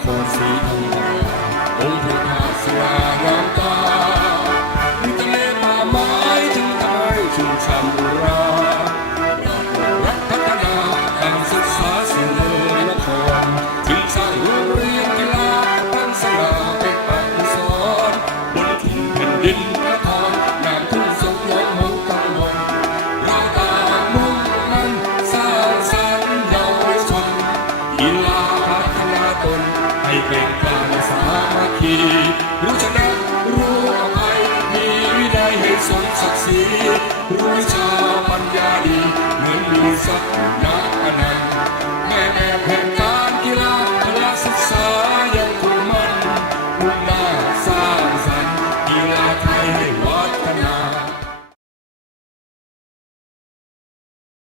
โคสีองค์พระภาสว่างตาที่ทะเลป่าไม้ถึงตายชุ่มช่ำ ให้เป็นความสามัคคีรู้ชนะรู้อภัยมีวินัยให้สมศักดิ์ศรีรู้ชาปัญญาดีเหมือนมีสักนา